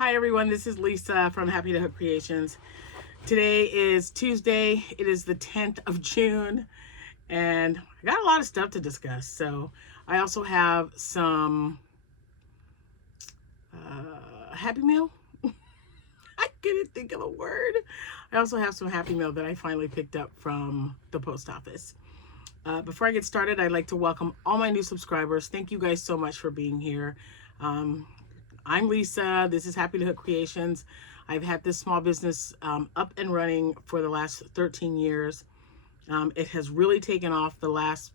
Hi everyone, this is Lisa from Happytohook Creations. Today is Tuesday. It is the 10th of June and I got a lot of stuff to discuss. So I also have some Happy Meal. I couldn't think of a word. I also have some Happy Meal that I finally picked up from the post office. Before I get started, I'd like to welcome all my new subscribers. Thank you guys so much for being here. I'm Lisa. This is Happytohook Creations. I've had this small business up and running for the last 13 years. It has really taken off the last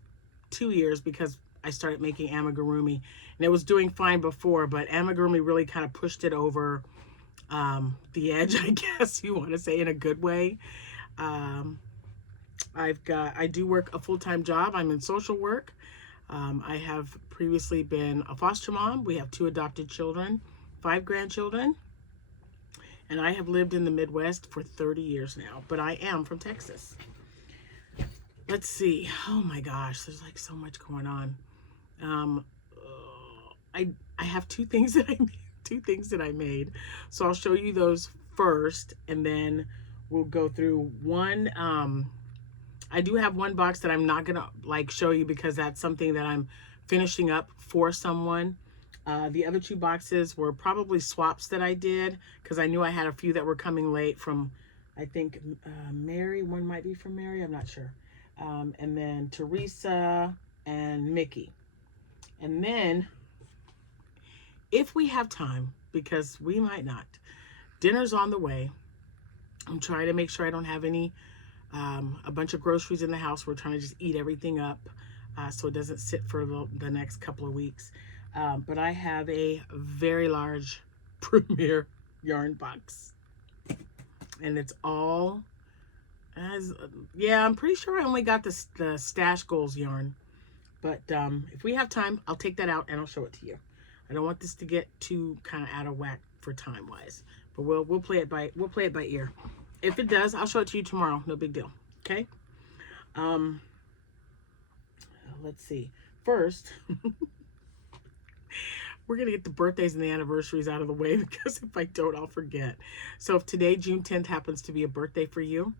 2 years because I started making amigurumi. And it was doing fine before, but amigurumi really kind of pushed it over the edge, I guess you want to say, in a good way. I do work a full-time job. I'm in social work. I have previously been a foster mom. We have 2 adopted children, 5 grandchildren, and I have lived in the Midwest for 30 years now, but I am from Texas. Let's see. Oh my gosh, there's like so much going on. I have 2 things that I made. So I'll show you those first, and then we'll go through one. I do have one box that I'm not gonna show you because that's something that I'm finishing up for someone. The other 2 boxes were probably swaps that I did because I knew I had a few that were coming late from, I think, Mary. One might be from Mary, I'm not sure. And then Teresa and Mickey. And then, if we have time, because we might not, dinner's on the way. I'm trying to make sure I don't have a bunch of groceries in the house. We're trying to just eat everything up so it doesn't sit for the next couple of weeks. But I have a very large Premier yarn box. And it's all, yeah, I'm pretty sure I only got the Stash Goals yarn. But if we have time, I'll take that out and I'll show it to you. I don't want this to get too kind of out of whack for time-wise. But we'll play it by ear. If it does, I'll show it to you tomorrow. No big deal. Okay? Let's see. First, we're going to get the birthdays and the anniversaries out of the way because if I don't, I'll forget. So if today, June 10th, happens to be a birthday for you,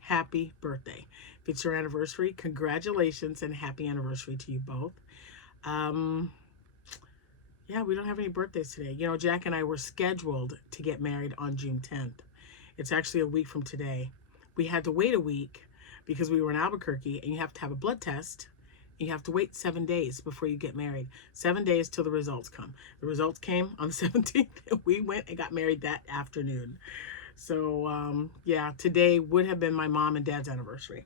happy birthday. If it's your anniversary, congratulations and happy anniversary to you both. Yeah, we don't have any birthdays today. You know, Jack and I were scheduled to get married on June 10th. It's actually a week from today. We had to wait a week because we were in Albuquerque, and you have to have a blood test. You have to wait 7 days before you get married. 7 days till the results come. The results came on the 17th, and we went and got married that afternoon. So, yeah, today would have been my mom and dad's anniversary.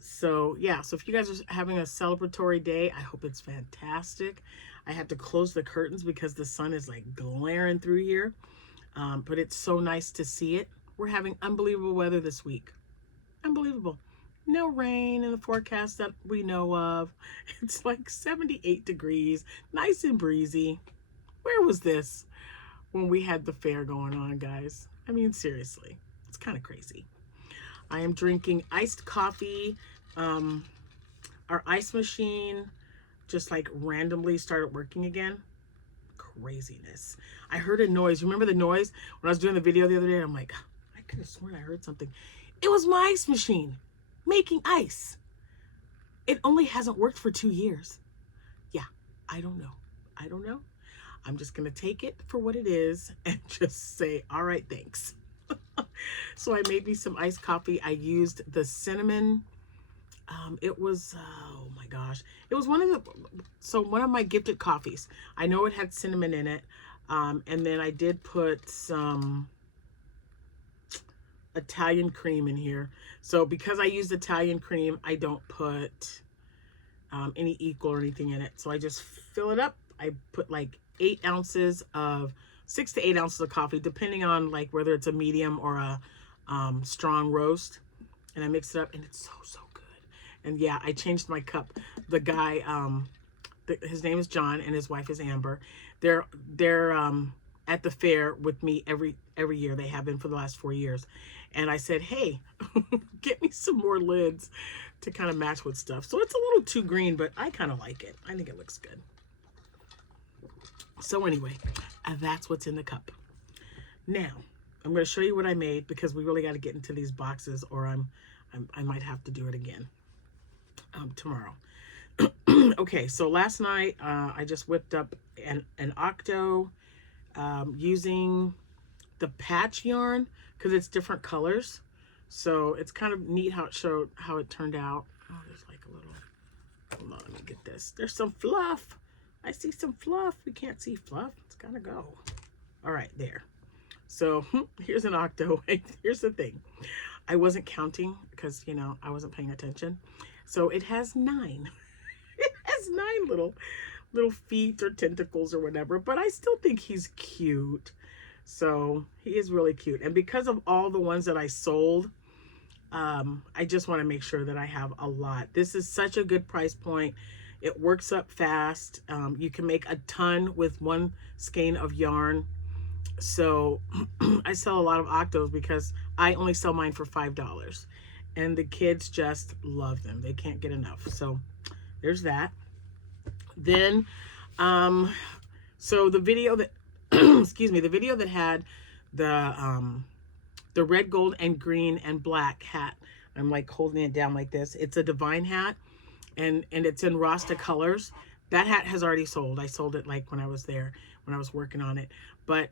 So if you guys are having a celebratory day, I hope it's fantastic. I had to close the curtains because the sun is like glaring through here. But it's so nice to see it. We're having unbelievable weather this week. Unbelievable. No rain in the forecast that we know of. It's like 78 degrees, nice and breezy. Where was this when we had the fair going on, guys? I mean, seriously, it's kind of crazy. I am drinking iced coffee. Our ice machine just like randomly started working again. Craziness. I heard a noise. Remember the noise when I was doing the video the other day? I'm like, I could have sworn I heard something. It was my ice machine making ice. It only hasn't worked for 2 years. Yeah, I don't know. I'm just going to take it for what it is and just say, all right, thanks. So I made me some iced coffee. I used the cinnamon. It was, oh my gosh. It was one of my gifted coffees. I know it had cinnamon in it. And then I did put some Italian cream in here. So because I used Italian cream, I don't put any equal or anything in it. So I just fill it up. I put like 6 to 8 ounces of coffee, depending on like whether it's a medium or a strong roast. And I mix it up, and it's so good. And yeah, I changed my cup. The guy, his name is John, and his wife is Amber. They're at the fair with me every year. They have been for the last 4 years. And I said, hey, get me some more lids to kind of match with stuff. So it's a little too green, but I kind of like it. I think it looks good. So anyway, that's what's in the cup. Now, I'm going to show you what I made because we really got to get into these boxes, or I might have to do it again tomorrow. Okay, so last night I just whipped up an octo using the patch yarn because it's different colors. So it's kind of neat how it turned out. Oh, there's like a little, hold on, let me get this. There's some fluff. I see some fluff. We can't see fluff. It's gotta go. All right, there. So here's an octo. Here's the thing. I wasn't counting because, you know, I wasn't paying attention. So it has 9. It has 9 little feet or tentacles or whatever, but I still think he's cute. So he is really cute. And because of all the ones that I sold, I just want to make sure that I have a lot. This is such a good price point. It works up fast. You can make a ton with one skein of yarn. So I sell a lot of octos because I only sell mine for $5. And the kids just love them. They can't get enough. So there's that. Then, so the video that, excuse me, the video that had the red, gold, and green and black hat. I'm like holding it down like this. It's a divine hat, and it's in Rasta colors. That hat has already sold. I sold it like when I was there, when I was working on it. But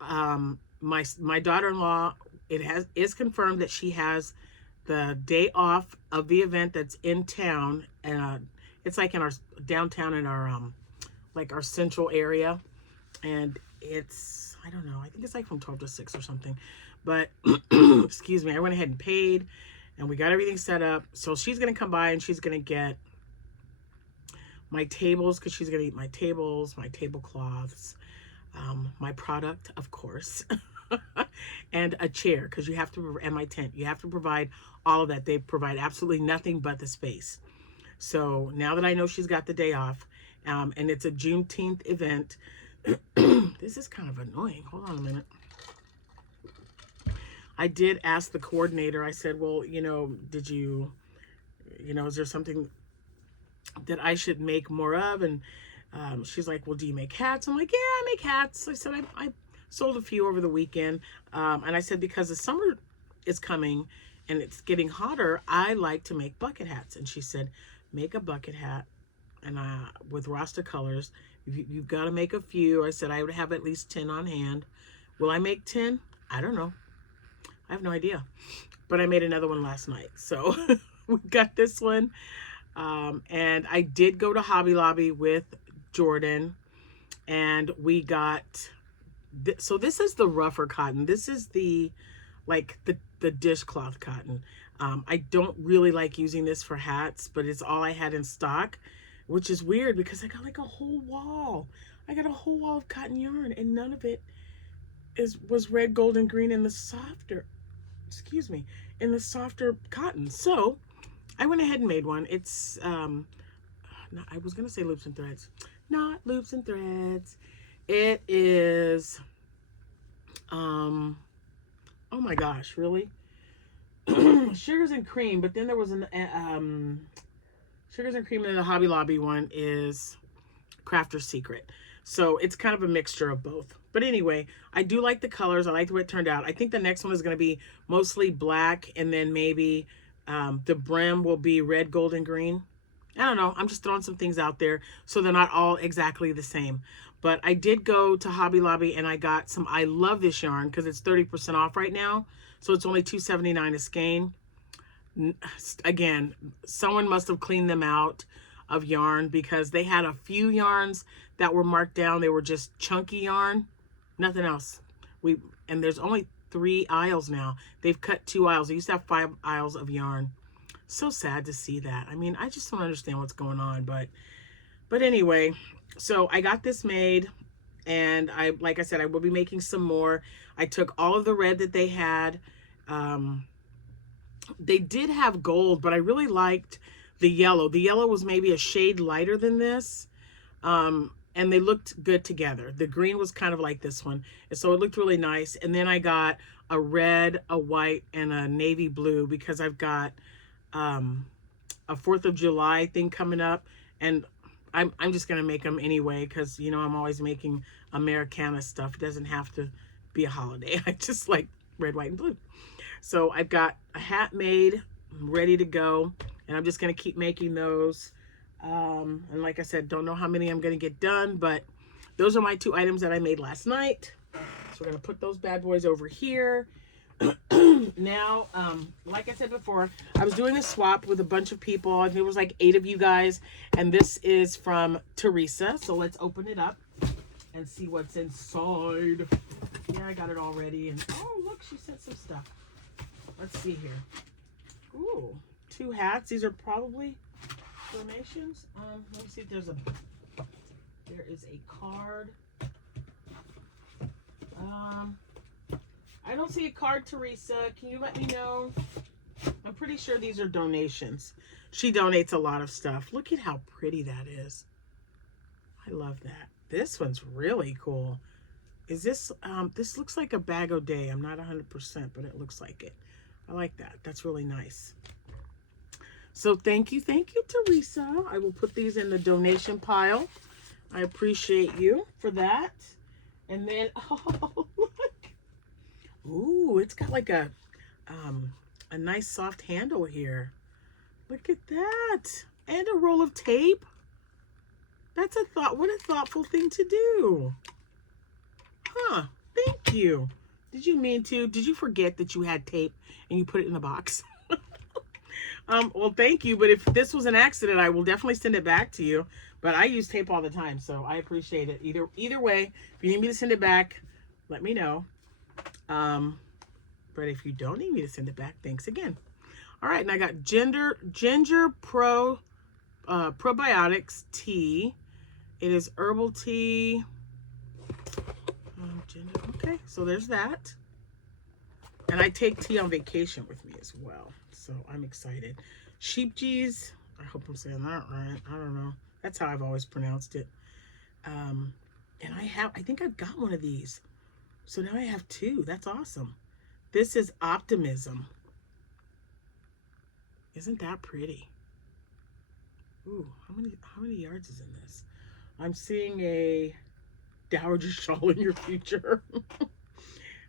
my daughter-in-law, is confirmed that she has the day off of the event that's in town. It's like in our downtown, in our like our central area, and it's, I don't know, I think it's like from 12 to 6 or something. But excuse me, I went ahead and paid, and we got everything set up. So she's gonna come by and she's gonna get my tables, because she's gonna eat my tables, my tablecloths, my product, of course, and a chair, because you have to, and my tent, you have to provide all of that. They provide absolutely nothing but the space. So now that I know she's got the day off, and it's a Juneteenth event, this is kind of annoying. Hold on a minute. I did ask the coordinator, I said, well, you know, did you, you know, is there something that I should make more of? And she's like, well, do you make hats? I'm like, yeah, I make hats. I said, I sold a few over the weekend. And I said, because the summer is coming and it's getting hotter, I like to make bucket hats. And she said, make a bucket hat, and with Rasta colors. You've got to make a few. I said I would have at least 10 on hand. Will I make 10? I don't know. I have no idea. But I made another one last night. So we got this one. And I did go to Hobby Lobby with Jordan, and we got, so this is the rougher cotton. This is the, like the dishcloth cotton. I don't really like using this for hats, but it's all I had in stock, which is weird because I got like a whole wall. I got a whole wall of cotton yarn, and none of it was red, gold, and green in the softer, excuse me, in the softer cotton. So I went ahead and made one. It's, I was going to say loops and threads. Not loops and threads. It is, oh my gosh, really? Sugars and cream, but then there was an, sugars and cream, and then the Hobby Lobby one is Crafter's Secret. So it's kind of a mixture of both. But anyway, I do like the colors. I like the way it turned out. I think the next one is going to be mostly black, and then maybe the brim will be red, gold, and green. I don't know. I'm just throwing some things out there so they're not all exactly the same. But I did go to Hobby Lobby and I got some, I love this yarn because it's 30% off right now. So it's only $2.79 a skein. Again, someone must have cleaned them out of yarn because they had a few yarns that were marked down. They were just chunky yarn, nothing else. And there's only 3 aisles now. They've cut 2 aisles. They used to have 5 aisles of yarn. So sad to see that. I mean, I just don't understand what's going on, but anyway, so I got this made, and like I said, I will be making some more. I took all of the red that they had. They did have gold, but I really liked the yellow. The yellow was maybe a shade lighter than this. And they looked good together. The green was kind of like this one, and so it looked really nice. And then I got a red, a white, and a navy blue because I've got a 4th of July thing coming up, and I'm just going to make them anyway because, you know, I'm always making Americana stuff. It doesn't have to be a holiday. I just like red, white, and blue. So I've got a hat made, ready to go, and I'm just going to keep making those. And like I said, don't know how many I'm going to get done, but those are my 2 items that I made last night. So we're going to put those bad boys over here. Now, like I said before, I was doing a swap with a bunch of people. I think it was like 8 of you guys, and this is from Teresa. So let's open it up and see what's inside. Yeah, I got it all ready. And oh, look, she sent some stuff. Let's see here. Ooh, 2 hats. These are probably donations. Let me see if there is a card. I don't see a card, Teresa. Can you let me know? I'm pretty sure these are donations. She donates a lot of stuff. Look at how pretty that is. I love that. This one's really cool. Is this, this looks like a bag o' day. I'm not 100%, but it looks like it. I like that. That's really nice. So thank you, Teresa. I will put these in the donation pile. I appreciate you for that. And then, oh, look. Ooh, it's got like a nice soft handle here. Look at that. And a roll of tape. That's a what a thoughtful thing to do. Huh, thank you. Did you mean to? Did you forget that you had tape and you put it in the box? Well, thank you. But if this was an accident, I will definitely send it back to you. But I use tape all the time, so I appreciate it. Either way, if you need me to send it back, let me know. But if you don't need me to send it back, thanks again. All right, and I got ginger probiotics tea. It is herbal tea. Ginger. Okay, so there's that. And I take tea on vacation with me as well, so I'm excited. Sheep cheese. I hope I'm saying that right. I don't know. That's how I've always pronounced it. And I think I've got one of these. So now I have 2. That's awesome. This is Optimism. Isn't that pretty? Ooh, how many yards is in this? I'm seeing a dowager shawl in your future.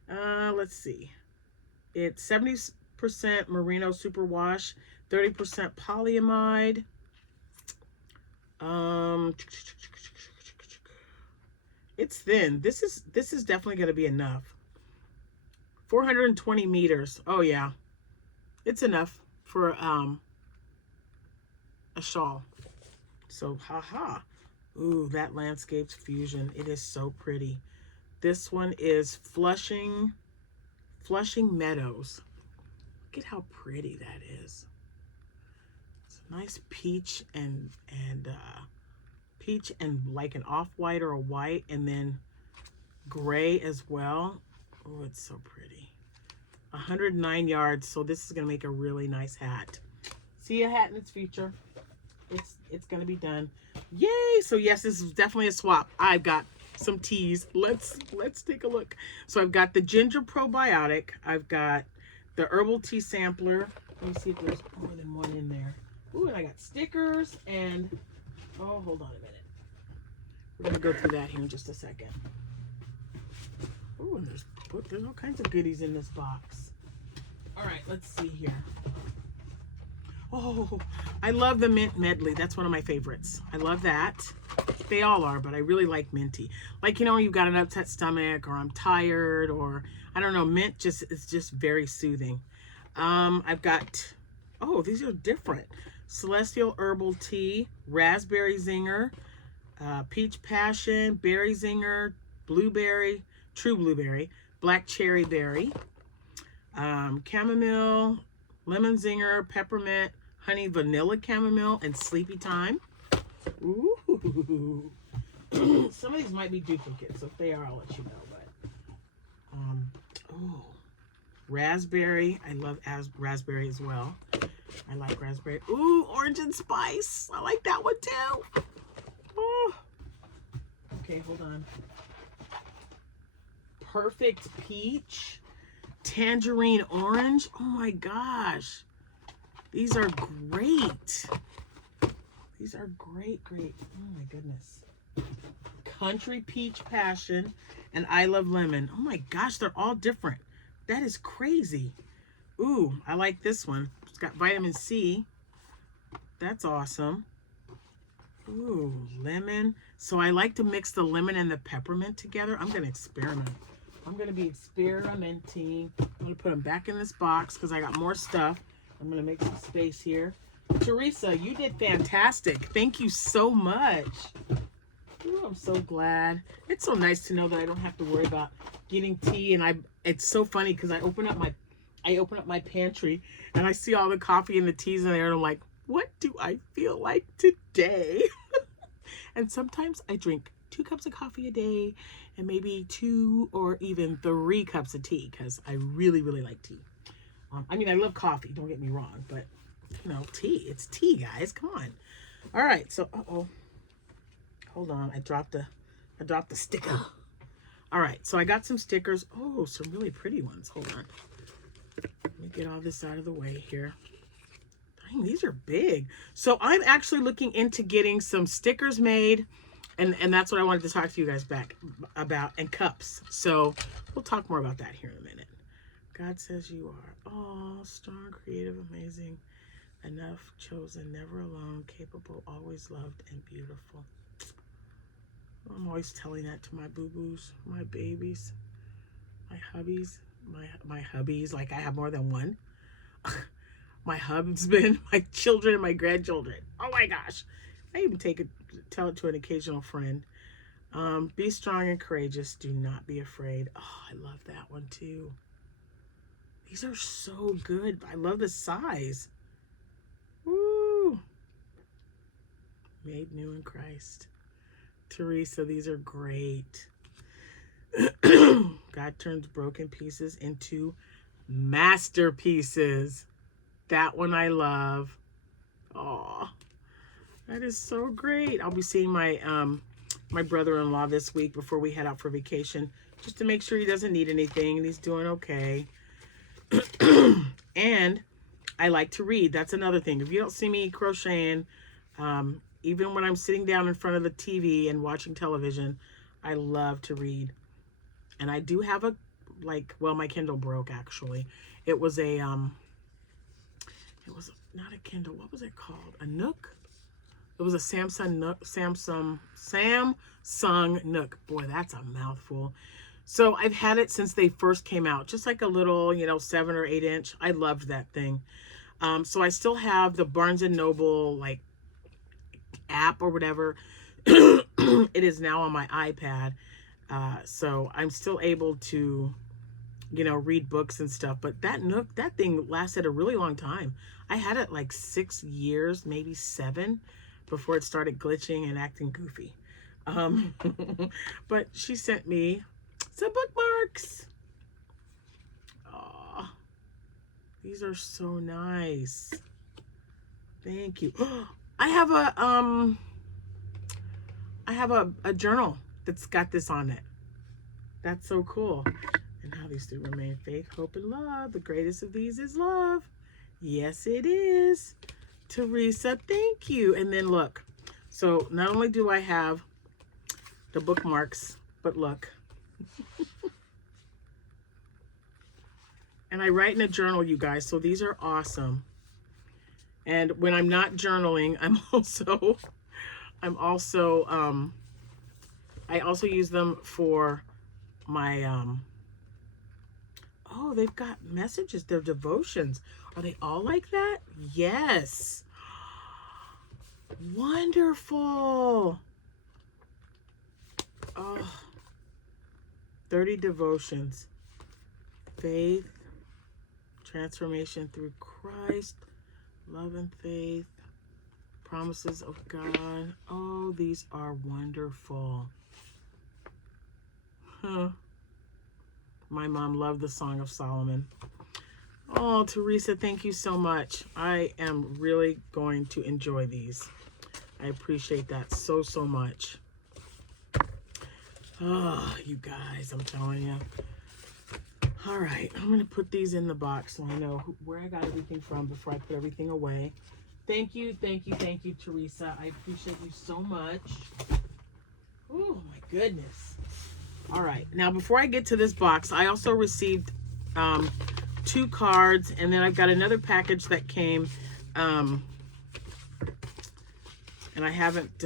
Let's see. It's 70% merino superwash, 30% polyamide. It's thin. This is definitely going to be enough. 420 meters. Oh yeah, it's enough for a shawl. So haha. Ooh, that landscapes fusion. It is so pretty. This one is Flushing Meadows. Look at how pretty that is. It's a nice peach and like an off-white or a white, and then gray as well. Oh, it's so pretty. 109 yards. So this is gonna make a really nice hat. See a hat in its future. It's gonna be done. Yay! So yes, this is definitely a swap. I've got some teas. Let's take a look. So I've got the ginger probiotic. I've got the herbal tea sampler. Let me see if there's more than one in there. Ooh, and I got stickers and oh, hold on a minute. We're gonna go through that here in just a second. Ooh, and there's all kinds of goodies in this box. All right, let's see here. Oh, I love the mint medley. That's one of my favorites. I love that. They all are, but I really like minty. Like, you know, you've got an upset stomach, or I'm tired, or I don't know, mint is just very soothing. I've got, oh, these are different. Celestial herbal tea, raspberry zinger, peach passion, berry zinger, blueberry, true blueberry, black cherry berry, chamomile, lemon zinger, peppermint, honey, vanilla chamomile, and sleepy time. Ooh. Some of these might be duplicates, so if they are, I'll let you know. But oh, raspberry. I love raspberry as well. I like raspberry. Ooh, orange and spice. I like that one too. Oh. Okay, hold on. Perfect peach, tangerine orange. Oh my gosh, these are great. These are great, great. Oh my goodness. Country Peach Passion and I Love Lemon. Oh my gosh, they're all different. That is crazy. Ooh, I like this one. It's got vitamin C. That's awesome. Ooh, lemon. So I like to mix the lemon and the peppermint together. I'm going to experiment. I'm going to be experimenting. I'm going to put them back in this box because I got more stuff. I'm going to make some space here. Teresa, you did fantastic. Thank you so much. Ooh, I'm so glad. It's so nice to know that I don't have to worry about getting tea. And it's so funny because I open up my pantry and I see all the coffee and the teas in there, and I'm like, what do I feel like today? And sometimes I drink 2 cups of coffee a day and maybe 2 or even 3 cups of tea because I really, really like tea. I mean, I love coffee, don't get me wrong, but you know, tea. It's tea, guys. Come on. All right, so hold on. I dropped the sticker. All right, so I got some stickers. Oh, some really pretty ones. Hold on. Let me get all this out of the way here. Dang, these are big. So I'm actually looking into getting some stickers made, and that's what I wanted to talk to you guys back about, and cups. So we'll talk more about that here in a minute. God says you are all strong, creative, amazing, enough, chosen, never alone, capable, always loved, and beautiful. I'm always telling that to my boo-boos, my babies, my hubbies, my hubbies, like I have more than one. My husband, my children, and my grandchildren. Oh my gosh. I even tell it to an occasional friend. Be strong and courageous. Do not be afraid. Oh, I love that one too. These are so good. I love the size. Woo. Made new in Christ. Teresa, these are great. God turns broken pieces into masterpieces. That one I love. Oh, that is so great. I'll be seeing my my brother-in-law this week before we head out for vacation, just to make sure he doesn't need anything and he's doing okay. And I like to read. That's another thing. If you don't see me crocheting, even when I'm sitting down in front of the TV and watching television, I love to read. And I do have well, my Kindle broke actually. It was not a Kindle. What was it called? A Nook? It was a Samsung Nook. Boy, that's a mouthful. So I've had it since they first came out. Just like a little, 7 or 8 inch. I loved that thing. So I still have the Barnes & Noble, app or whatever. It is now on my iPad. So I'm still able to, read books and stuff. But that Nook, that thing lasted a really long time. I had it 6 years, maybe 7, before it started glitching and acting goofy. But she sent me some bookmarks. Aw, these are so nice. Thank you. I have a journal that's got this on it. That's so cool. And how these 3 remain: faith, hope, and love. The greatest of these is love. Yes, it is. Teresa, thank you. And then look. So not only do I have the bookmarks, but look. And I write in a journal, you guys. So these are awesome. And when I'm not journaling, I also use them for my, oh, they've got messages. They're devotions. Are they all like that? Yes. Wonderful. Oh, 30 devotions. Faith, transformation through Christ, love and faith, promises of God. Oh, these are wonderful. Huh. My mom loved the Song of Solomon. Oh, Teresa, thank you so much. I am really going to enjoy these. I appreciate that so, so much. Oh, you guys, I'm telling you. All right, I'm going to put these in the box so I know where I got everything from before I put everything away. Thank you, Teresa. I appreciate you so much. Oh my goodness. All right, now before I get to this box, I also received 2 cards, and then I've got another package that came, and I haven't,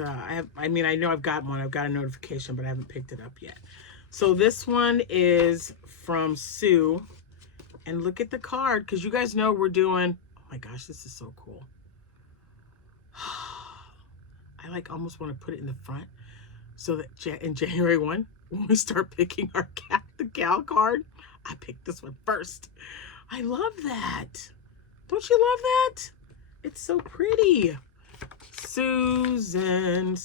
I mean, I know I've got one. I've got a notification, but I haven't picked it up yet. So this one is from Sue, and look at the card, because you guys know we're doing, oh my gosh, this is so cool. I like almost want to put it in the front so that in January 1, when we start picking our the gal card, I picked this one first. I love that. Don't you love that? It's so pretty. Susan,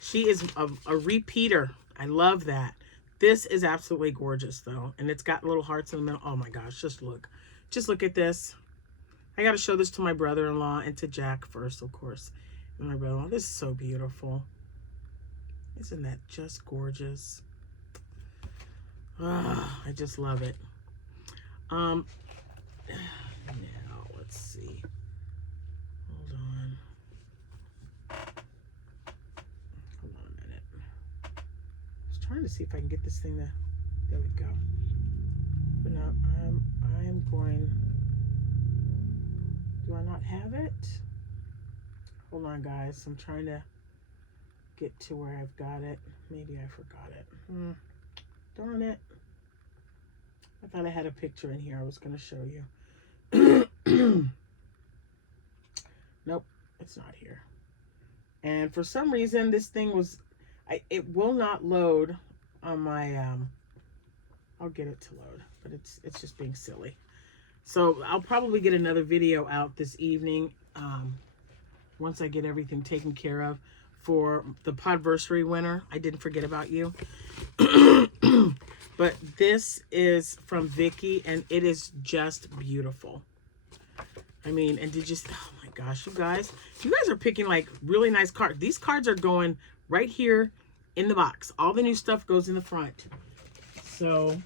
she is a repeater. I love that. This is absolutely gorgeous though. And it's got little hearts in the middle. Oh my gosh, just look at this. I got to show this to my brother-in-law and to Jack first, of course. And my brother-in-law, this is so beautiful. Isn't that just gorgeous? Ah, I just love it. Now let's see. Hold on a minute. I was trying to see if I can get this thing to, there we go. But no, I'm going, do I not have it? Hold on guys, I'm trying to get to where I've got it. Maybe I forgot it. Darn it. I thought I had a picture in here I was going to show you. Nope, it's not here. And for some reason, this thing was, it will not load on my, I'll get it to load, but it's just being silly. So I'll probably get another video out this evening once I get everything taken care of for the Podversary winner. I didn't forget about you. But this is from Vicky, and it is just beautiful. I mean, and did you, oh my gosh, you guys are picking like really nice cards. These cards are going right here in the box. All the new stuff goes in the front. So,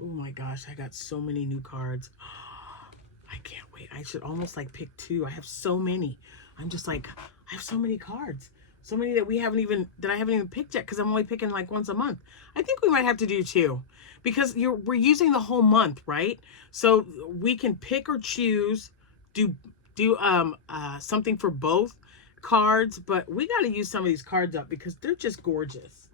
oh my gosh, I got so many new cards. I can't wait. I should almost like pick 2. I have so many. I'm just like, I have so many cards. So many that I haven't even picked yet, because I'm only picking like once a month. I think we might have to do 2, because we're using the whole month, right? So we can pick or choose, do something for both cards, but we got to use some of these cards up because they're just gorgeous.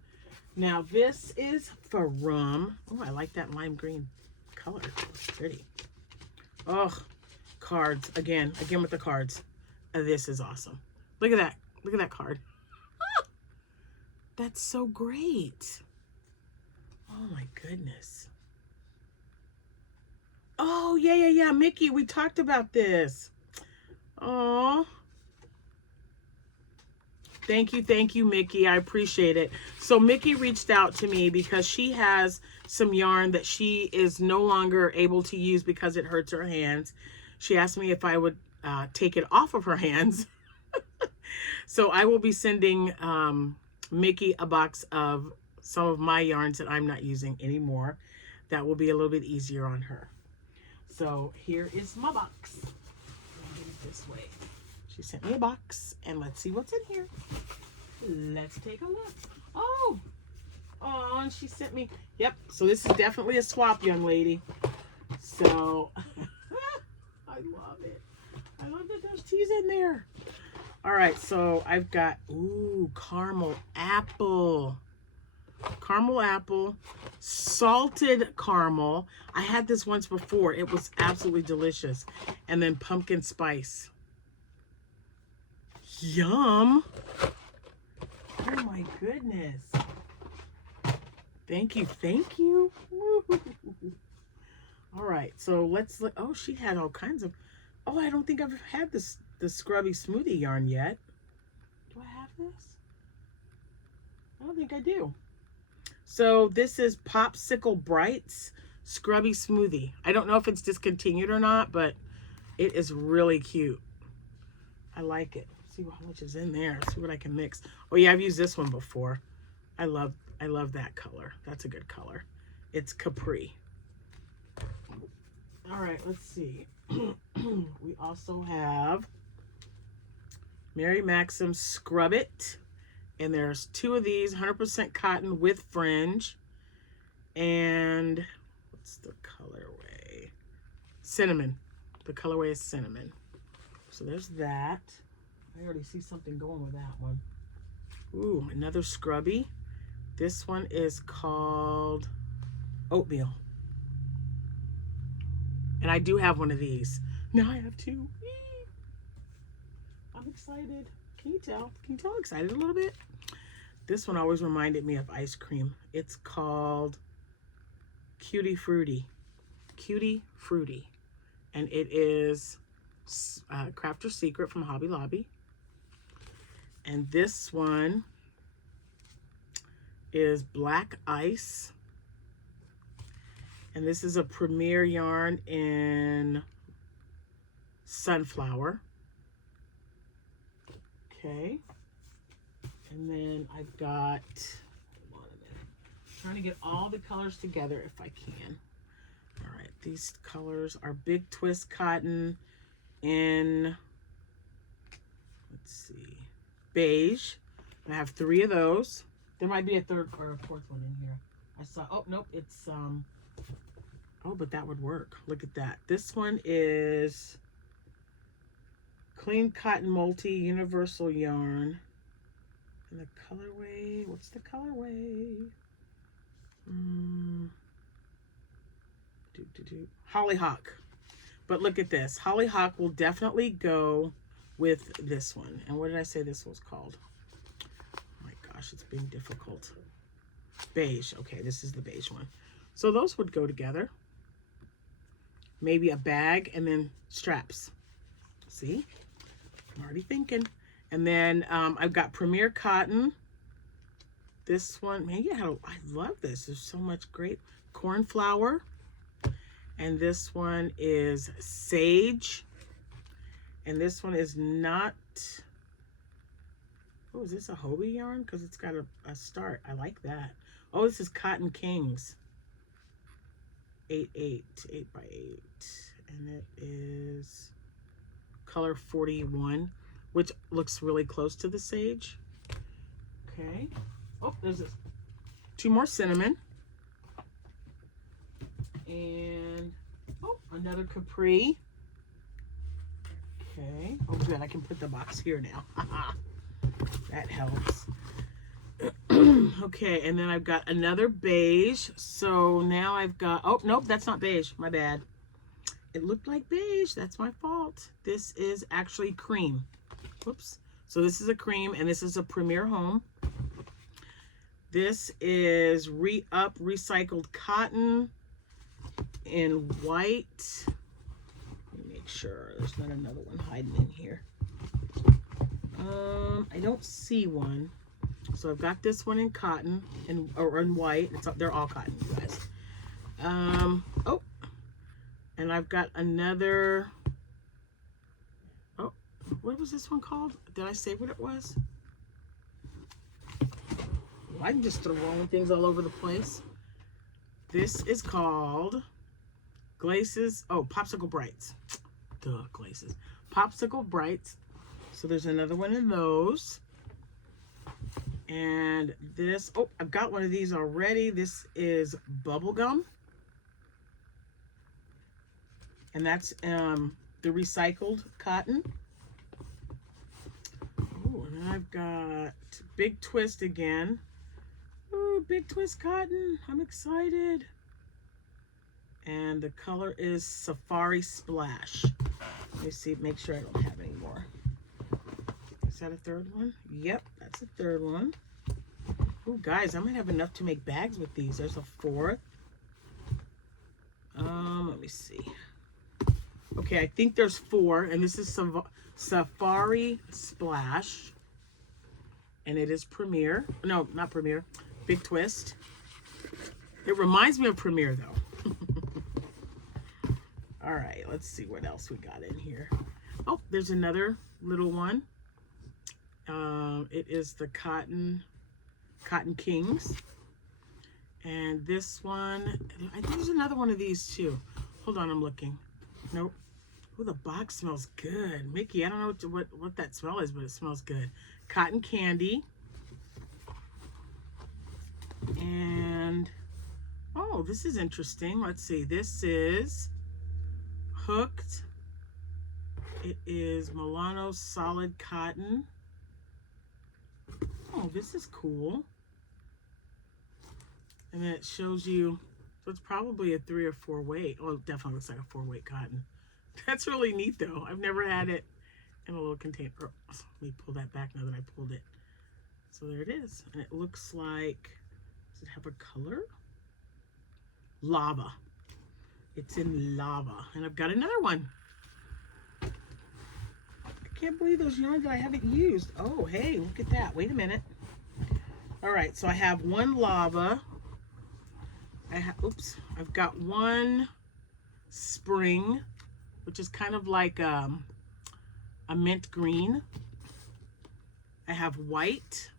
Now this is from, oh, I like that lime green color. It's pretty. Oh, cards again with the cards. This is awesome. Look at that. Look at that card. That's so great. Oh my goodness. Oh, yeah. Mickey, we talked about this. Oh. Thank you, Mickey. I appreciate it. So Mickey reached out to me because she has some yarn that she is no longer able to use because it hurts her hands. She asked me if I would take it off of her hands. So I will be sending Mickey a box of some of my yarns that I'm not using anymore. That will be a little bit easier on her. So here is my box. Let me get it this way. She sent me a box, and let's see what's in here. Let's take a look. Oh, and she sent me, yep, so this is definitely a swap, young lady. So, I love it. I love that there's teas in there. All right, so I've got, ooh, caramel apple, salted caramel. I had this once before. It was absolutely delicious. And then pumpkin spice. Yum. Oh my goodness. Thank you. Woo. All right, so let's look. Oh, she had all kinds of, oh, I don't think I've had the scrubby smoothie yarn yet. Do I have this? I don't think I do. So this is Popsicle Brights Scrubby Smoothie. I don't know if it's discontinued or not, but it is really cute. I like it. See how much is in there. See what I can mix. Oh yeah, I've used this one before. I love that color. That's a good color. It's Capri. All right, let's see. We also have Mary Maxim Scrub It. And there's 2 of these, 100% cotton with fringe. And what's the colorway? Cinnamon. The colorway is cinnamon. So there's that. I already see something going with that one. Ooh, another scrubby. This one is called Oatmeal. And I do have one of these. Now I have 2. Whee! I'm excited. Can you tell? Can you tell I'm excited a little bit? This one always reminded me of ice cream. It's called Cutie Fruity. Cutie Fruity. And it is Crafter's Secret from Hobby Lobby. And this one is Black Ice. And this is a Premier yarn in Sunflower. Okay. And then I've got, hold on a minute, I'm trying to get all the colors together if I can. All right, these colors are Big Twist Cotton in, let's see, beige. I have 3 of those. There might be a 3rd or a 4th one in here. I saw, oh, nope, it's, oh, but that would work. Look at that. This one is Clean Cotton Multi Universal Yarn. And the colorway, what's the colorway? Hollyhock. But look at this. Hollyhock will definitely go with this one. And what did I say this was called? Oh my gosh, it's being difficult. Beige. Okay, this is the beige one. So those would go together. Maybe a bag and then straps. See? I'm already thinking. And then I've got Premier Cotton. This one, man, yeah, I love this. There's so much great cornflower. And this one is Sage. And this one is not, oh, is this a Hobie yarn? Because it's got a start. I like that. Oh, this is Cotton Kings. 8 by 8. And it is color 41. Which looks really close to the sage. Okay. Oh, there's 2 more cinnamon. And, oh, another capri. Okay. Oh, good. I can put the box here now. That helps. Okay, and then I've got another beige. So now I've got, oh, nope, that's not beige. My bad. It looked like beige. That's my fault. This is actually cream. Whoops. So this is a cream, and this is a Premier Home. This is Re-Up Recycled Cotton in white. Let me make sure there's not another one hiding in here. I don't see one. So I've got this one in cotton or in white. They're all cotton, you guys. Oh, and I've got another. Oh, what was this one called? Did I say what it was? Well, I can just throw wrong things all over the place. This is called Glaces. Oh, Popsicle Brights. Duh, Glaces. Popsicle Brights. So there's another one in those. And this, oh, I've got one of these already. This is Bubblegum. And that's the recycled cotton. Oh, and then I've got Big Twist again. Ooh, Big Twist cotton. I'm excited. And the color is Safari Splash. Let me see, make sure I don't have any more. Is that a third one? Yep, that's a third one. Oh, guys, I might have enough to make bags with these. There's a fourth. Let me see. Okay, I think there's 4, and this is Safari Splash. And it is Premier. No, not Premier. Big Twist. It reminds me of Premier, though. All right, let's see what else we got in here. Oh, there's another little one. It is the Cotton Kings. And this one, I think there's another one of these too. Hold on, I'm looking. Nope. Oh, the box smells good. Mickey, I don't know what that smell is, but it smells good. Cotton candy. And, oh, this is interesting. Let's see. This is Hooked. It is Milano solid cotton. Oh, this is cool. And then it shows you, so it's probably a 3 or 4 weight. Oh, it definitely looks like a 4 weight cotton. That's really neat though. I've never had it in a little container. Oh, let me pull that back now that I pulled it. So there it is. And it looks like, does it have a color? Lava. It's in lava. And I've got another one. I can't believe those yarns that I haven't used. Oh, hey, look at that. Wait a minute. All right, so I have one lava. I've got one spring, which is kind of like a mint green. I have white.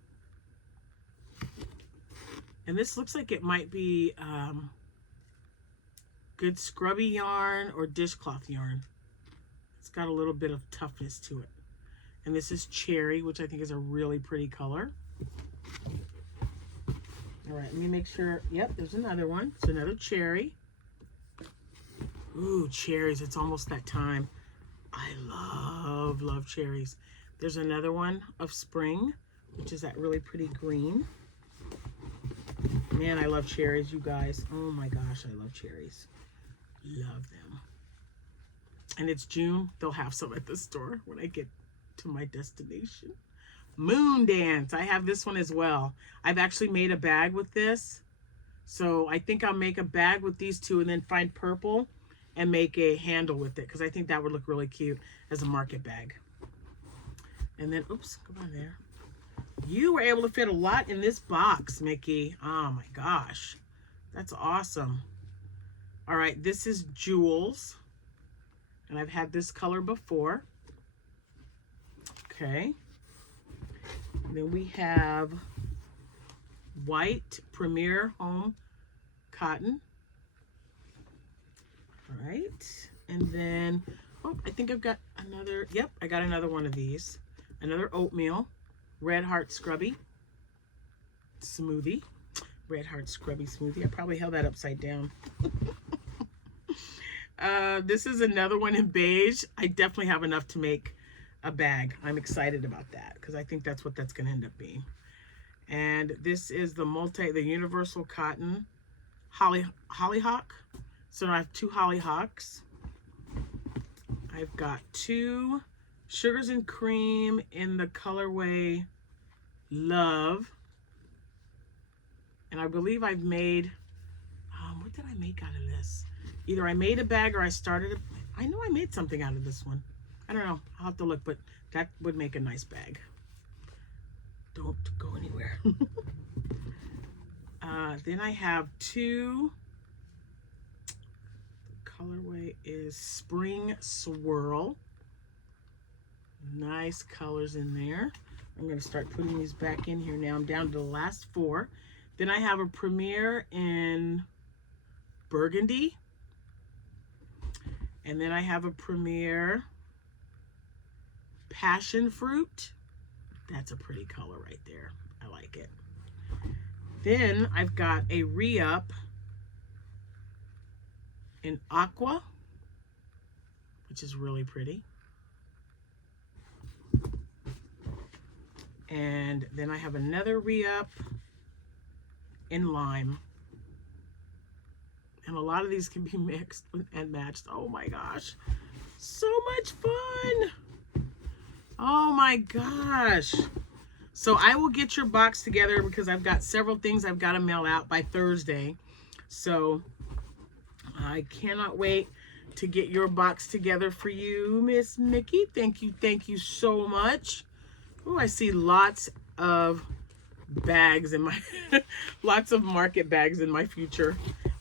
And this looks like it might be good scrubby yarn or dishcloth yarn. It's got a little bit of toughness to it. And this is cherry, which I think is a really pretty color. All right, let me make sure. Yep, there's another one. It's another cherry. Ooh, cherries. It's almost that time. I love cherries. There's another one of spring, which is that really pretty green. Man, I love cherries, you guys. Oh my gosh, I love cherries. Love them. And it's June. They'll have some at the store when I get to my destination. Moon Dance. I have this one as well. I've actually made a bag with this. So I think I'll make a bag with these two and then find purple and make a handle with it, because I think that would look really cute as a market bag. And then, oops, come on there. You were able to fit a lot in this box, Mickey. Oh my gosh. That's awesome. All right, this is Jewels. And I've had this color before. Okay. And then we have white Premier Home Cotton. All right. And then, oh, I think I've got another, yep, I got another one of these. Another oatmeal. Red Heart Scrubby Smoothie. Red Heart Scrubby Smoothie. I probably held that upside down. This is another one in beige. I definitely have enough to make a bag. I'm excited about that because I think that's what that's going to end up being. And this is the Universal Cotton Hollyhock. So I have 2 hollyhocks. I've got 2 Sugars and Cream in the colorway Love. And I believe I've made, what did I make out of this? Either I made a bag or I started I know I made something out of this one. I don't know. I'll have to look, but that would make a nice bag. Don't go anywhere. Then I have 2. The colorway is Spring Swirl. Nice colors in there. I'm going to start putting these back in here now. I'm down to the last 4. Then I have a Premier in Burgundy. And then I have a Premier Passion Fruit. That's a pretty color right there. I like it. Then I've got a re-up in Aqua, which is really pretty. And then I have another re-up in Lime. And a lot of these can be mixed and matched. Oh my gosh. So much fun. Oh my gosh. So I will get your box together because I've got several things I've got to mail out by Thursday. So I cannot wait to get your box together for you, Miss Mickey. Thank you so much. Oh, I see lots of bags in my, lots of market bags in my future.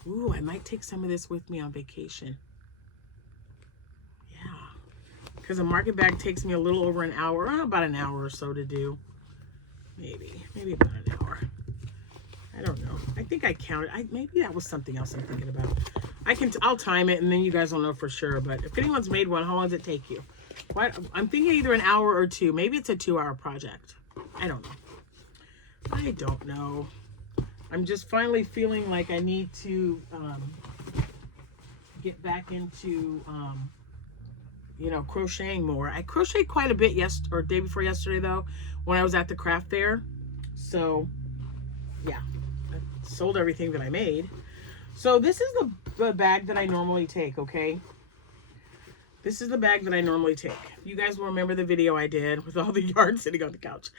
Ooh, I might take some of this with me on vacation. Yeah, because a market bag takes me a little over an hour, about an hour or so to do. Maybe about an hour. I don't know. I think I counted. Maybe that was something else I'm thinking about. I'll time it and then you guys will know for sure. But if anyone's made one, how long does it take you? What? I'm thinking either an hour or two. Maybe it's a 2-hour project. I don't know. I don't know. I'm just finally feeling like I need to get back into, you know, crocheting more. I crocheted quite a bit day before yesterday though, when I was at the craft fair. So yeah, I sold everything that I made. So this is the bag that I normally take, okay? This is the bag that I normally take. You guys will remember the video I did with all the yarn sitting on the couch.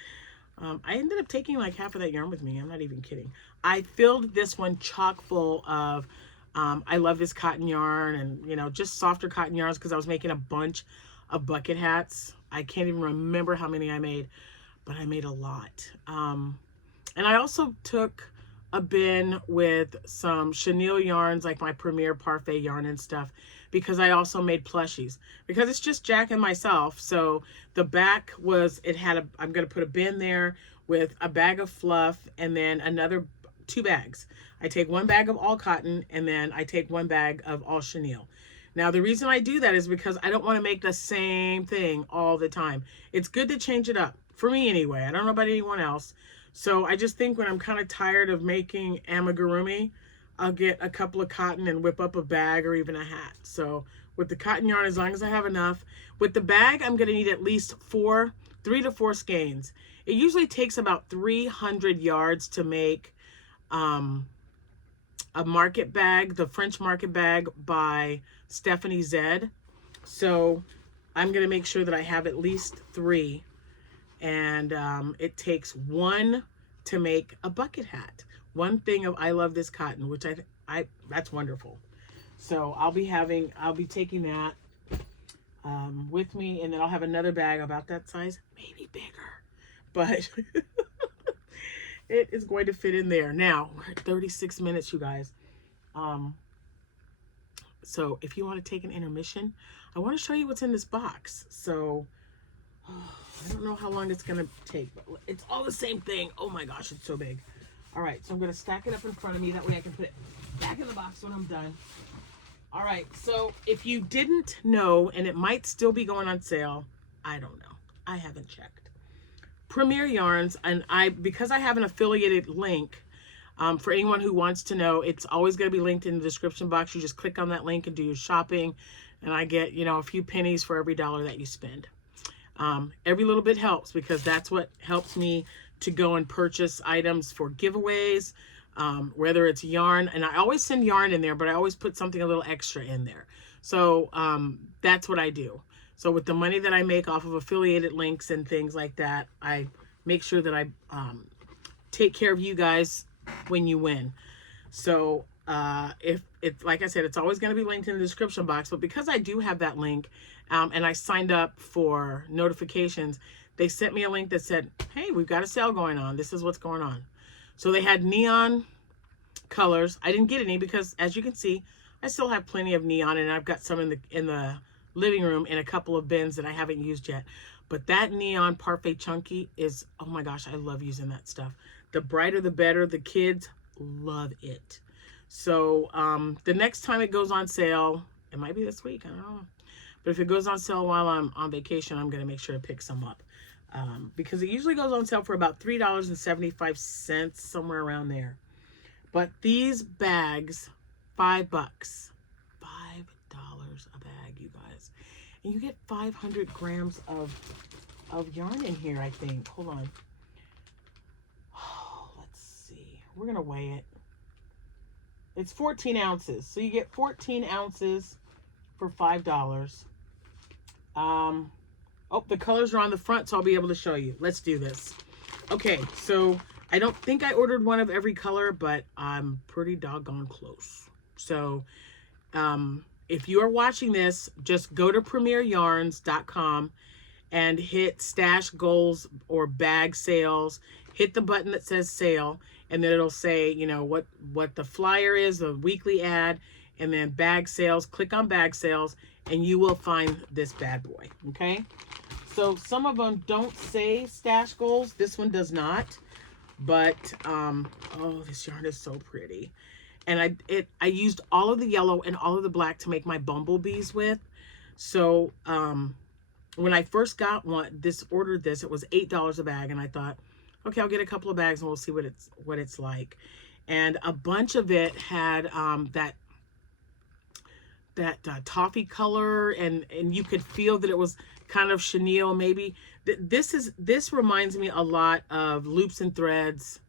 I ended up taking like half of that yarn with me. I'm not even kidding. I filled this one chock full of, I love this cotton yarn and, you know, just softer cotton yarns because I was making a bunch of bucket hats. I can't even remember how many I made, but I made a lot. And I also took a bin with some chenille yarns, like my Premier Parfait yarn and stuff, because I also made plushies. Because it's just Jack and myself, so the back was, I'm going to put a bin there with a bag of fluff and then another 2 bags. I take 1 bag of all cotton and then I take 1 bag of all chenille. Now, the reason I do that is because I don't want to make the same thing all the time. It's good to change it up, for me anyway. I don't know about anyone else. So I just think when I'm kind of tired of making amigurumi, I'll get a couple of cotton and whip up a bag or even a hat. So with the cotton yarn, as long as I have enough. With the bag, I'm going to need at least 3 to 4 skeins. It usually takes about 300 yards to make a market bag, the French market bag by Stephanie Zed. So I'm going to make sure that I have at least 3. And it takes 1 to make a bucket hat. 1 thing of I love this cotton, which that's wonderful. So I'll be taking that with me, and then I'll have another bag about that size, maybe bigger, but it is going to fit in there. Now we're at 36 minutes, you guys. So if you want to take an intermission, I want to show you what's in this box. So I don't know how long it's going to take, but it's all the same thing. Oh my gosh, it's so big. All right, so I'm going to stack it up in front of me. That way I can put it back in the box when I'm done. All right, so if you didn't know, and it might still be going on sale, I don't know. I haven't checked. Premier Yarns, and because I have an affiliated link, for anyone who wants to know, it's always going to be linked in the description box. You just click on that link and do your shopping, and I get, you know, a few pennies for every dollar that you spend. Every little bit helps because that's what helps me to go and purchase items for giveaways, whether it's yarn, and I always send yarn in there, but I always put something a little extra in there. So that's what I do. So with the money that I make off of affiliated links and things like that, I make sure that I take care of you guys when you win. So if it's, like I said, it's always going to be linked in the description box, but because I do have that link, and I signed up for notifications, they sent me a link that said, hey, we've got a sale going on. This is what's going on. So they had neon colors. I didn't get any because, as you can see, I still have plenty of neon, and I've got some in the living room in a couple of bins that I haven't used yet. But that neon Parfait Chunky is, oh my gosh, I love using that stuff. The brighter, the better. The kids love it. So the next time it goes on sale, it might be this week, I don't know. But if it goes on sale while I'm on vacation, I'm going to make sure to pick some up. Because it usually goes on sale for about $3.75, somewhere around there. But these bags, $5. $5 a bag, you guys. And you get 500 grams of yarn in here, I think. Hold on. Oh, let's see. We're going to weigh it. It's 14 ounces. So you get 14 ounces for $5. Oh, the colors are on the front, so I'll be able to show you. Let's do this. Okay, so I don't think I ordered one of every color, but I'm pretty doggone close. So if you are watching this, just go to premieryarns.com and hit stash goals or bag sales. Hit the button that says sale, and then it'll say, you know, what the flyer is, the weekly ad, and then bag sales. Click on bag sales, and you will find this bad boy, okay? So some of them don't say stash goals. This one does not. But, oh, this yarn is so pretty. And I used all of the yellow and all of the black to make my bumblebees with. So when I first got ordered this, it was $8 a bag, and I thought, okay, I'll get a couple of bags and we'll see what it's like. And a bunch of it had that toffee color, and you could feel that it was kind of chenille maybe. This reminds me a lot of Loops and Threads,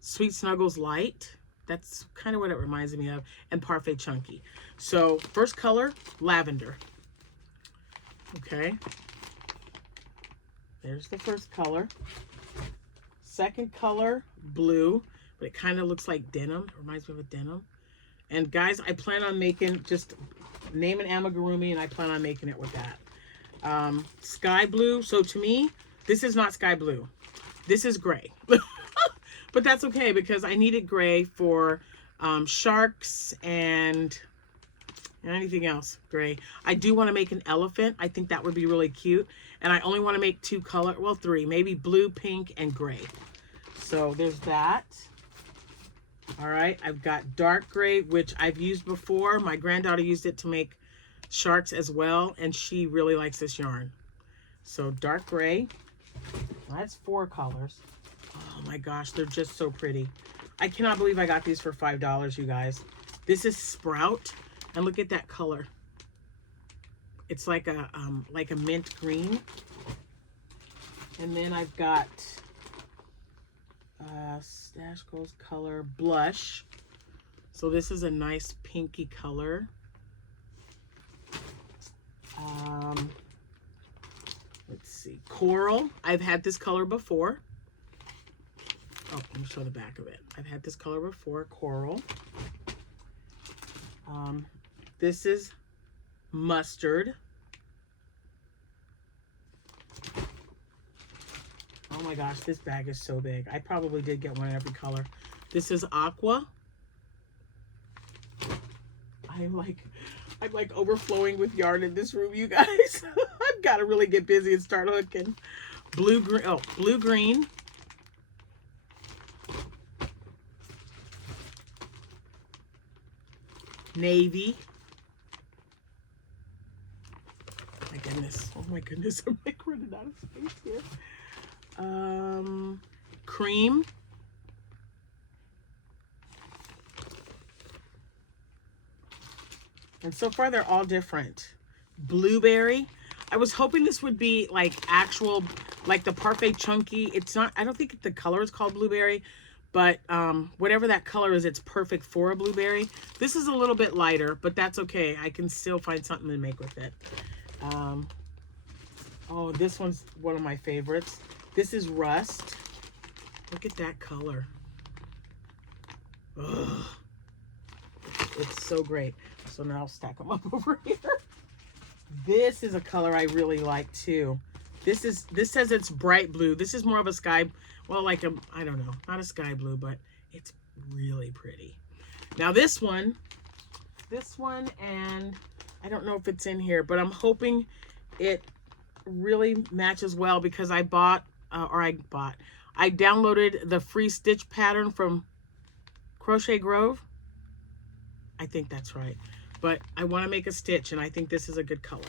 Sweet Snuggles Light. That's kind of what it reminds me of, and Parfait Chunky. So first color, lavender. Okay, there's the first color. Second color, blue, but it kind of looks like denim. It reminds me of a denim. And guys, I plan on making, just name an amigurumi, and I plan on making it with that. Sky blue. So to me, this is not sky blue. This is gray. But that's okay, because I needed gray for sharks and anything else gray. I do want to make an elephant. I think that would be really cute. And I only want to make three, maybe blue, pink, and gray. So there's that. All right, I've got dark gray, which I've used before. My granddaughter used it to make sharks as well, and she really likes this yarn. So dark gray. That's 4 colors. Oh my gosh, they're just so pretty. I cannot believe I got these for $5, you guys. This is Sprout, and look at that color. It's like a mint green. And then I've got Stash Goals color blush. So this is a nice pinky color. Let's see, coral. I've had this color before. Oh, let me show the back of it. I've had this color before, coral. This is mustard. Oh my gosh, this bag is so big. I probably did get one in every color. This is aqua. I'm like overflowing with yarn in this room, you guys. I've got to really get busy and start hooking. Blue green. Oh, blue green. Navy. My goodness. Oh my goodness. I'm like running out of space here. Cream. And so far they're all different. Blueberry. I was hoping this would be like actual, like the Parfait Chunky. It's not, I don't think the color is called blueberry, but whatever that color is, it's perfect for a blueberry. This is a little bit lighter, but that's okay. I can still find something to make with it. Oh, this one's one of my favorites. This is Rust. Look at that color. Ugh. It's so great. So now I'll stack them up over here. This is a color I really like too. This says it's bright blue. This is more of a sky, well, like a, I don't know, not a sky blue, but it's really pretty. Now this one, and I don't know if it's in here, but I'm hoping it really matches well, because I downloaded the free stitch pattern from Crochet Grove. I think that's right. But I want to make a stitch, and I think this is a good color.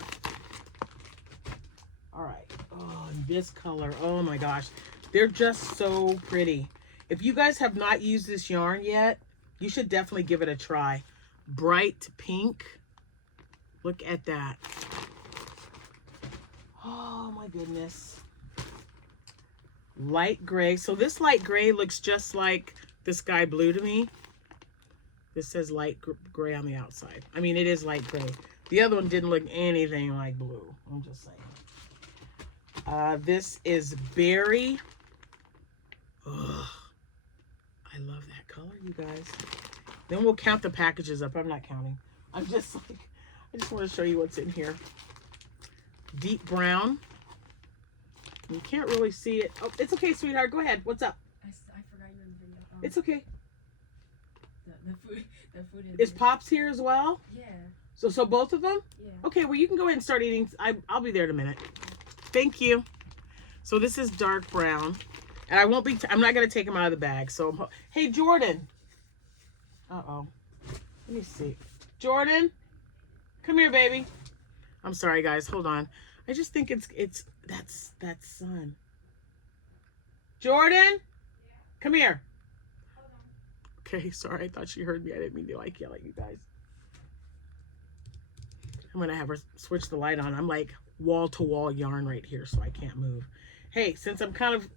All right. Oh, and this color. Oh my gosh. They're just so pretty. If you guys have not used this yarn yet, you should definitely give it a try. Bright pink. Look at that. Oh my goodness. Light gray. So this light gray looks just like the sky blue to me. This says light gray on the outside. I mean, it is light gray. The other one didn't look anything like blue. I'm just saying. This is berry. Ugh. I love that color, you guys. Then we'll count the packages up. I'm not counting. I'm just like, I just want to show you what's in here. Deep brown. You can't really see it. Oh, it's okay, sweetheart. Go ahead. What's up? I forgot you were in the video. It's okay. The food is Pops here as well? Yeah. So both of them? Yeah. Okay, well, you can go ahead and start eating. I'll be there in a minute. Thank you. So this is dark brown. And I won't be, I'm not going to take them out of the bag. So, hey, Jordan. Uh-oh. Let me see. Jordan, come here, baby. I'm sorry, guys. Hold on. I just think that's son. Jordan, come here. Okay, sorry. I thought she heard me. I didn't mean to like yell at you guys. I'm going to have her switch the light on. I'm like wall-to-wall yarn right here, so I can't move. Hey, since I'm kind of...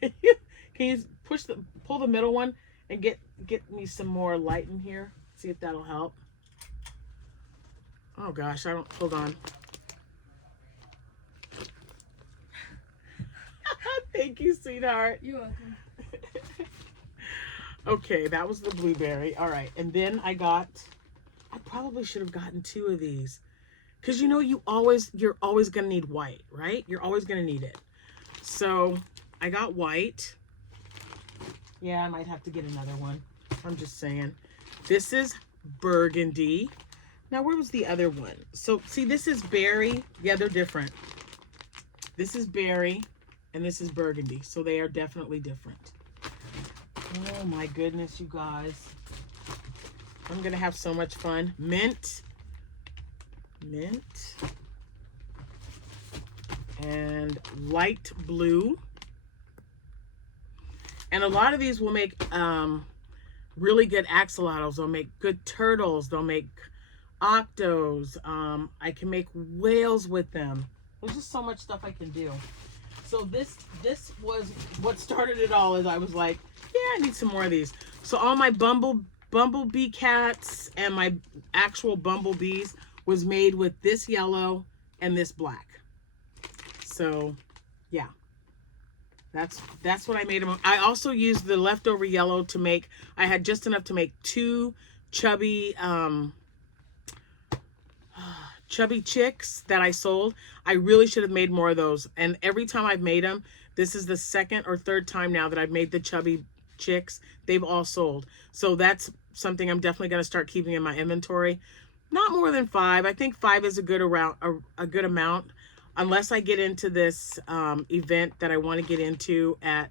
can you pull the middle one and get me some more light in here? See if that'll help. Oh, gosh. Hold on. Thank you, sweetheart. You're welcome. Okay, that was the blueberry. All right, and then I probably should have gotten 2 of these. Because, you know, you're always going to need white, right? You're always going to need it. So, I got white. Yeah, I might have to get another one. I'm just saying. This is burgundy. Now, where was the other one? So, see, this is berry. Yeah, they're different. This is berry, and this is burgundy. So, they are definitely different. Oh, my goodness, you guys. I'm going to have so much fun. Mint. And light blue. And a lot of these will make really good axolotls. They'll make good turtles. They'll make octos. I can make whales with them. There's just so much stuff I can do. So this was what started it all. Is I was like, yeah, I need some more of these. So all my bumblebee cats and my actual bumblebees was made with this yellow and this black. So yeah, that's what I made them. I also used the leftover yellow to make, I had just enough to make 2 chubby chicks that I sold. I really should have made more of those. And every time I've made them, this is the 2nd or 3rd time now that I've made the chubby chicks. They've all sold. So that's something I'm definitely going to start keeping in my inventory. Not more than 5. I think 5 is a good amount, unless I get into this event that I want to get into at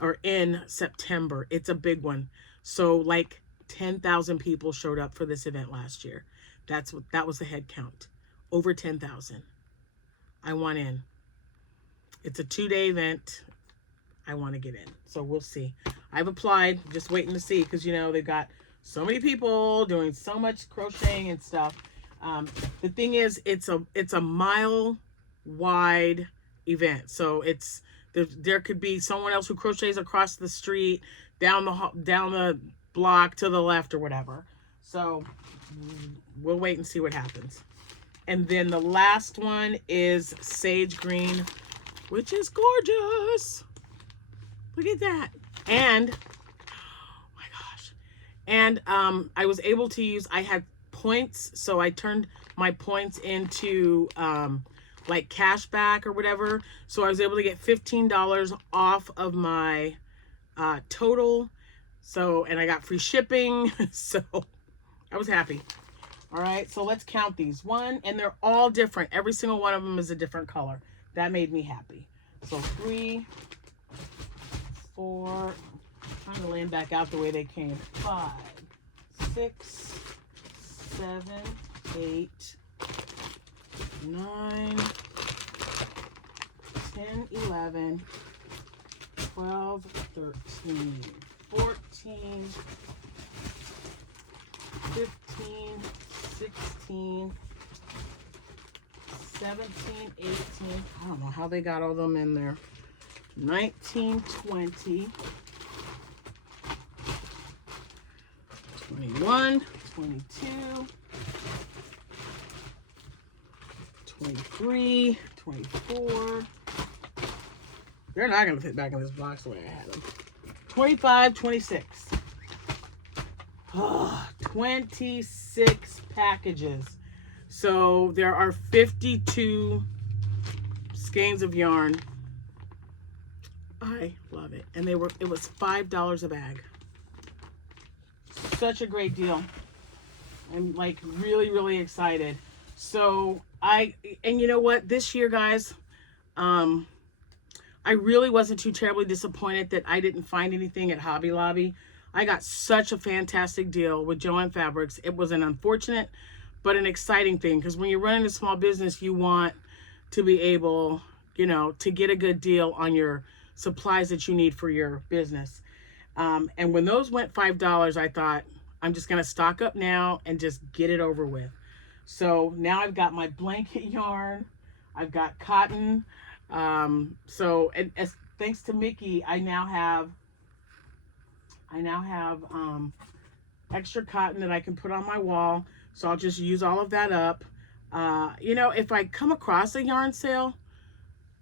or in September. It's a big one. So like 10,000 people showed up for this event last year. That was the head count. Over 10,000. I want in. It's a 2-day event. I want to get in. So we'll see. I've applied, just waiting to see, because you know they've got so many people doing so much crocheting and stuff. The thing is, it's a mile wide event. So there could be someone else who crochets across the street, down the block to the left or whatever. So we'll wait and see what happens. And then the last one is sage green, which is gorgeous. Look at that. And oh my gosh. And I was able to use, I had points, so I turned my points into like cash back or whatever. So I was able to get $15 off of my total. So, and I got free shipping. So I was happy. All right, so let's count these. And they're all different. Every single one of them is a different color. That made me happy. So 3, 4, I'm trying to lay them back out the way they came. 5, 6, 7, 8, 9, 10, 11, 12, 13, 14, 15, 16, 17, 18. I don't know how they got all of them in there. 19, 20, 21, 22, 23, 24. They're not going to fit back in this box the way I had them. 25, 26. Oh, 26 packages. So there are 52 skeins of yarn. I love it. And it was $5 a bag. Such a great deal. I'm like really, really excited. So and you know what? This year, guys, I I really wasn't too terribly disappointed that I didn't find anything at Hobby Lobby. I got such a fantastic deal with Joann Fabrics. It was an unfortunate but an exciting thing, because when you're running a small business, you want to be able, you know, to get a good deal on your supplies that you need for your business. And when those went $5, I thought, I'm just going to stock up now and just get it over with. So now I've got my blanket yarn. I've got cotton. Thanks to Mickey, I now have extra cotton that I can put on my wall. So I'll just use all of that up. You know, if I come across a yarn sale,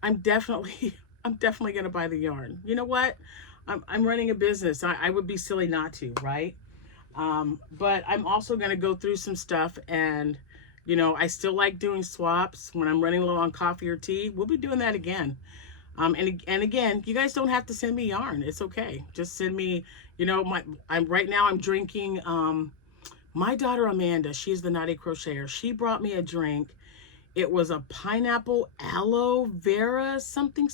I'm definitely going to buy the yarn. You know what? I'm running a business. I would be silly not to, right? But I'm also going to go through some stuff, and, you know, I still like doing swaps when I'm running low on coffee or tea. We'll be doing that again. And again, you guys don't have to send me yarn. It's okay. Just send me, you know, right now I'm drinking, my daughter Amanda, she's the Naughty Crocheter. She brought me a drink. It was a pineapple aloe vera something.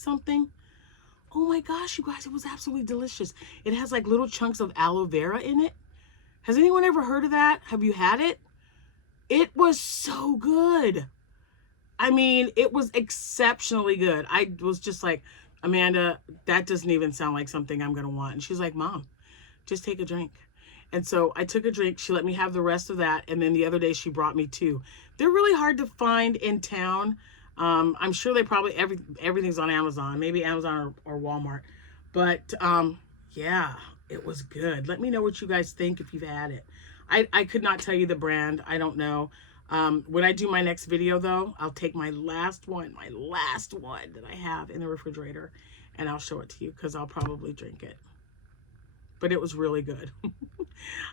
Oh my gosh, you guys, it was absolutely delicious. It has like little chunks of aloe vera in it. Has anyone ever heard of that? Have you had it? It was so good. I mean, it was exceptionally good. I was just like, Amanda, that doesn't even sound like something I'm going to want. And she's like, Mom, just take a drink. And so I took a drink. She let me have the rest of that. And then the other day she brought me two. They're really hard to find in town. I'm sure they probably, everything's on Amazon, maybe Amazon or Walmart. But yeah, it was good. Let me know what you guys think if you've had it. I could not tell you the brand. I don't know. When I do my next video, though, I'll take my last one that I have in the refrigerator, and I'll show it to you, because I'll probably drink it. But it was really good.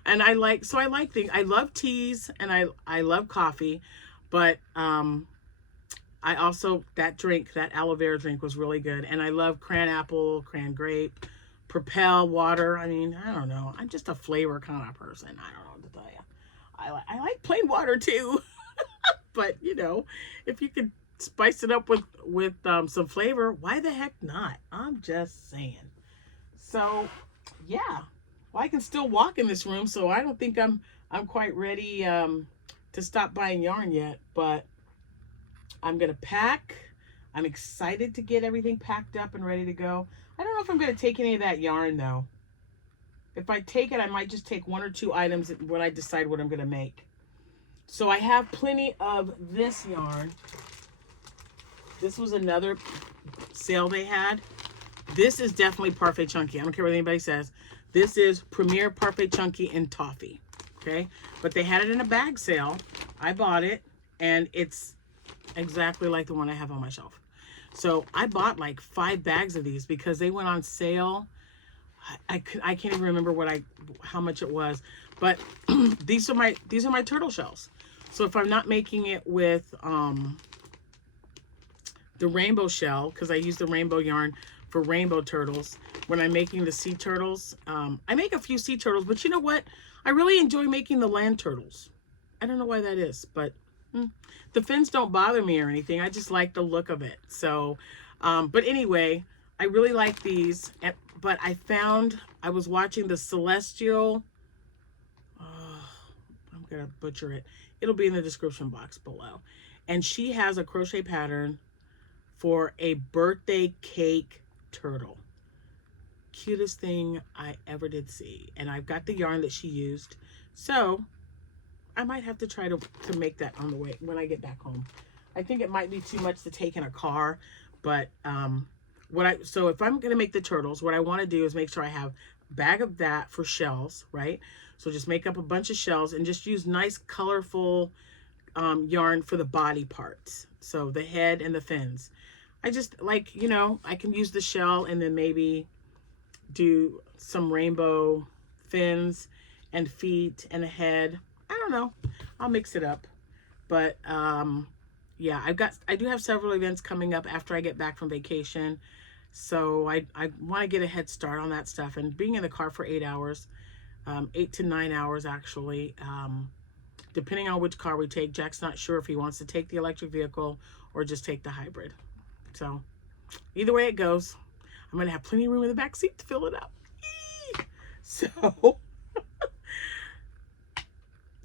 And I like things. I love teas, and I love coffee, but I also, that aloe vera drink was really good. And I love cran apple, cran grape, Propel water. I mean, I don't know. I'm just a flavor kind of person. I don't know what to tell you. I like plain water too. But, you know, if you could spice it up with some flavor, why the heck not? I'm just saying. So, yeah. Well, I can still walk in this room, so I don't think I'm quite ready to stop buying yarn yet. But I'm going to pack. I'm excited to get everything packed up and ready to go. I don't know if I'm going to take any of that yarn, though. If I take it, I might just take one or two items when I decide what I'm going to make. So I have plenty of this yarn. This was another sale they had. This is definitely Parfait Chunky. I don't care what anybody says. This is Premier Parfait Chunky in Toffee. Okay? But they had it in a bag sale. I bought it, and it's exactly like the one I have on my shelf. So I bought like 5 bags of these because they went on sale. I can't even remember how much it was, but these are my turtle shells. So if I'm not making it with the rainbow shell, because I use the rainbow yarn for rainbow turtles, when I'm making the sea turtles, I make a few sea turtles, but you know what? I really enjoy making the land turtles. I don't know why that is, but the fins don't bother me or anything. I just like the look of it. So, but anyway, I really like these. But I was watching the Celestial. I'm going to butcher it. It'll be in the description box below. And she has a crochet pattern for a birthday cake turtle. Cutest thing I ever did see. And I've got the yarn that she used. So I might have to try to make that on the way when I get back home. I think it might be too much to take in a car, but so if I'm going to make the turtles, what I want to do is make sure I have a bag of that for shells, right? So just make up a bunch of shells and just use nice colorful yarn for the body parts. So the head and the fins. I just like, you know, I can use the shell and then maybe do some rainbow fins and feet and a head. I don't know. I'll mix it up. But yeah, I do have several events coming up after I get back from vacation. So I want to get a head start on that stuff. And being in the car for 8 hours, 8 to 9 hours actually, depending on which car we take. Jack's not sure if he wants to take the electric vehicle or just take the hybrid. So either way it goes, I'm going to have plenty of room in the back seat to fill it up. So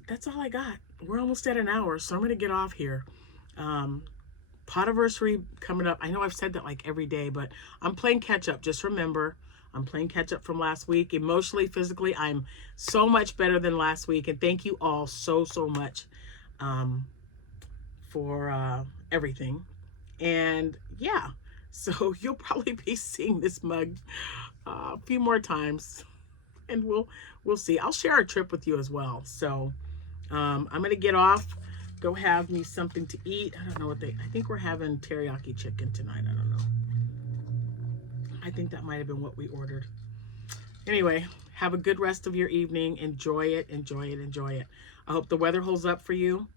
that's all I got. We're almost at an hour, so I'm going to get off here. Potiversary coming up. I know I've said that like every day, but I'm playing catch up. Just remember, I'm playing catch up from last week. Emotionally, physically, I'm so much better than last week. And thank you all so much for everything. And yeah, so you'll probably be seeing this mug a few more times, and we'll see. I'll share our trip with you as well. So I'm gonna get off, go have me something to eat. I don't know what I think we're having teriyaki chicken tonight. I don't know. I think that might have been what we ordered. Anyway, have a good rest of your evening. Enjoy it, enjoy it, enjoy it. I hope the weather holds up for you.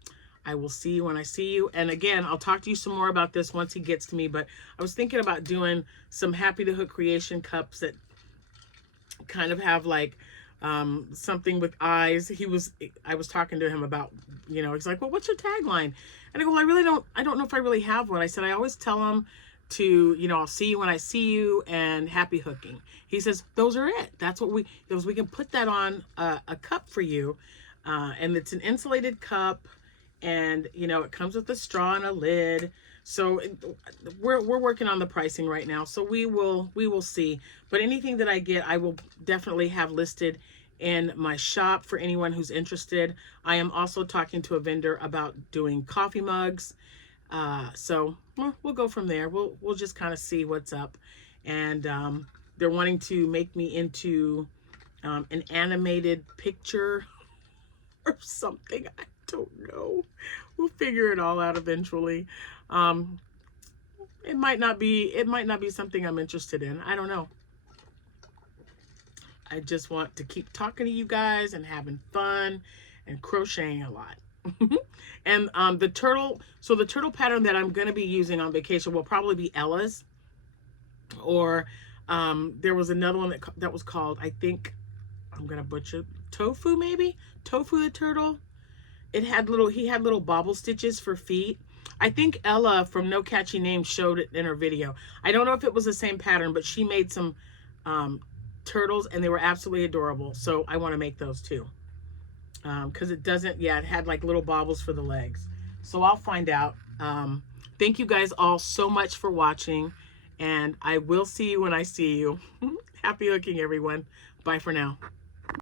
I will see you when I see you. And again, I'll talk to you some more about this once he gets to me, but I was thinking about doing some Happytohook creation cups that kind of have like something with eyes. I was talking to him about, he's like, well, what's your tagline? And I go, well, I don't know if I really have one. I said, I always tell him to, I'll see you when I see you, and happy hooking. He says, those are it. That's what we can put that on a cup for you. And it's an insulated cup, and, it comes with a straw and a lid. So we're working on the pricing right now. So we will see. But anything that I get, I will definitely have listed in my shop for anyone who's interested. I am also talking to a vendor about doing coffee mugs. So we'll go from there. We'll just kind of see what's up. And they're wanting to make me into an animated picture or something. I don't know. We'll figure it all out eventually. It might not be something I'm interested in. I don't know. I just want to keep talking to you guys and having fun and crocheting a lot. And the turtle pattern that I'm going to be using on vacation will probably be Ella's, or there was another one that was called, I think, I'm going to butcher, Tofu maybe? Tofu the turtle. He had little bobble stitches for feet. I think Ella from No Catchy Name showed it in her video. I don't know if it was the same pattern, but she made some turtles, and they were absolutely adorable. So I want to make those too. Because it had like little bobbles for the legs. So I'll find out. Thank you guys all so much for watching, and I will see you when I see you. Happy hooking, everyone. Bye for now.